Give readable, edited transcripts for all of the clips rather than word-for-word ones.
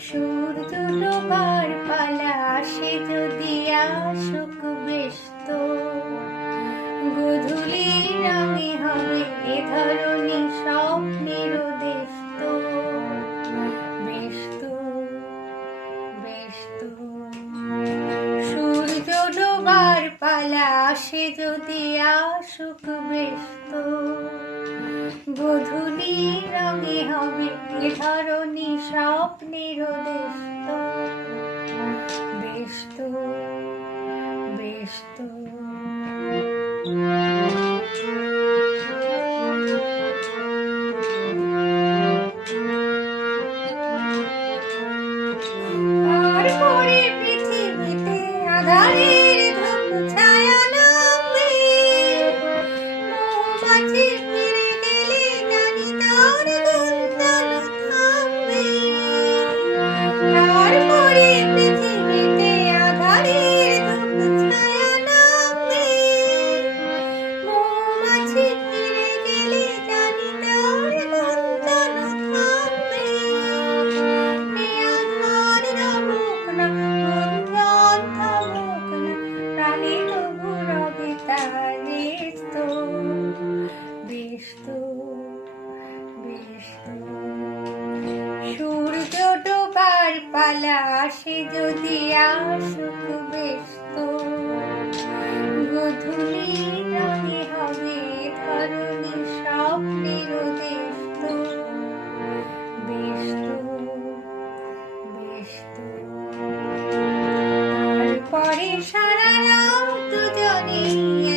সূর্য ডোবার পালা আসে যদি আসুক বেশ তো, গোধূলি রঙে হবে এ ধরনী স্বপ্নের দেশ তো, বেশ তো, বেশ তো। সূর্য ডোবার পালা আসে যদি আসুক বেশ তো, গোধূলি রঙে হবে এ ধরনী স্বপ্নের দেশ তো, বেশ তো, বেশ তো। তারপরে পৃথিবীতে আঁধারের ধূপ ছায়া নামবে, মৌমাছি ফিরে গেলে জানি তার গুঞ্জন থামবে। তারপরে পৃথিবীতে আঁধারের ধূপ ছায়া নামবে, মৌমাছি ফিরে গেলে জানি তার গুঞ্জন থামবে। এ আধার রবুক না, গুঞ্জন থামুক না, প্রাণে তবু রবে তার বেশ তো, বেশ তো, বেশ তো। সূর্য ডোবার পালা আসে যদি আসুক বেশ তো, গোধূলি রঙে হবে ধরনী স্বপ্নের দেশ তো, বেশ তো, বেশ তো। তারপরে সারা রাত দুজনে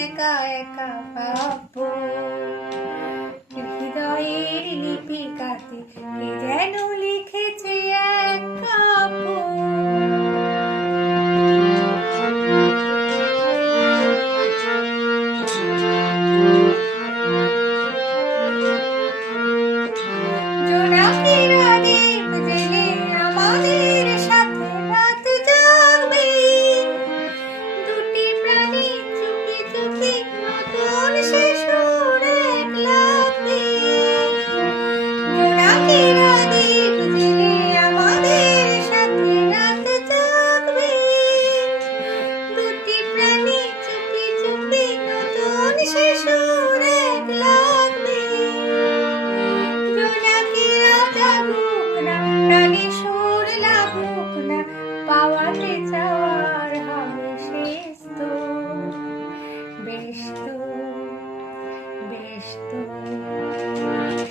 একা একা ভাববো, হৃদয়ের লিপিকাতে কে যেন লিখেছে এক কাব্য। জোনাকিরা দীপ জেলে আমাদের সাথে রাত জাগবে, দুটি প্রাণী চুপি চুপি নতুন সে সুর এক লাগবে। জোনাকিরা দীপ জেলে আমাদের সাথে রাত জাগবে, দুটি প্রাণী চুপি চুপি নতুন সে সুর এক লাগবে। জোনাকিরা জাগুক না, প্রাণী সুর লাগুক না, পাওয়াতে চাওয়ার হবে শেষ তো, বেশ তো, বেশ তো।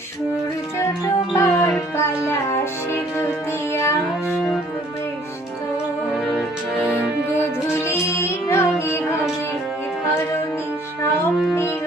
সূর্য ডোবার পালা আসে যদি আসুক বেশ তো, গোধূলি রঙে হবে ধরনী স্বপ্নের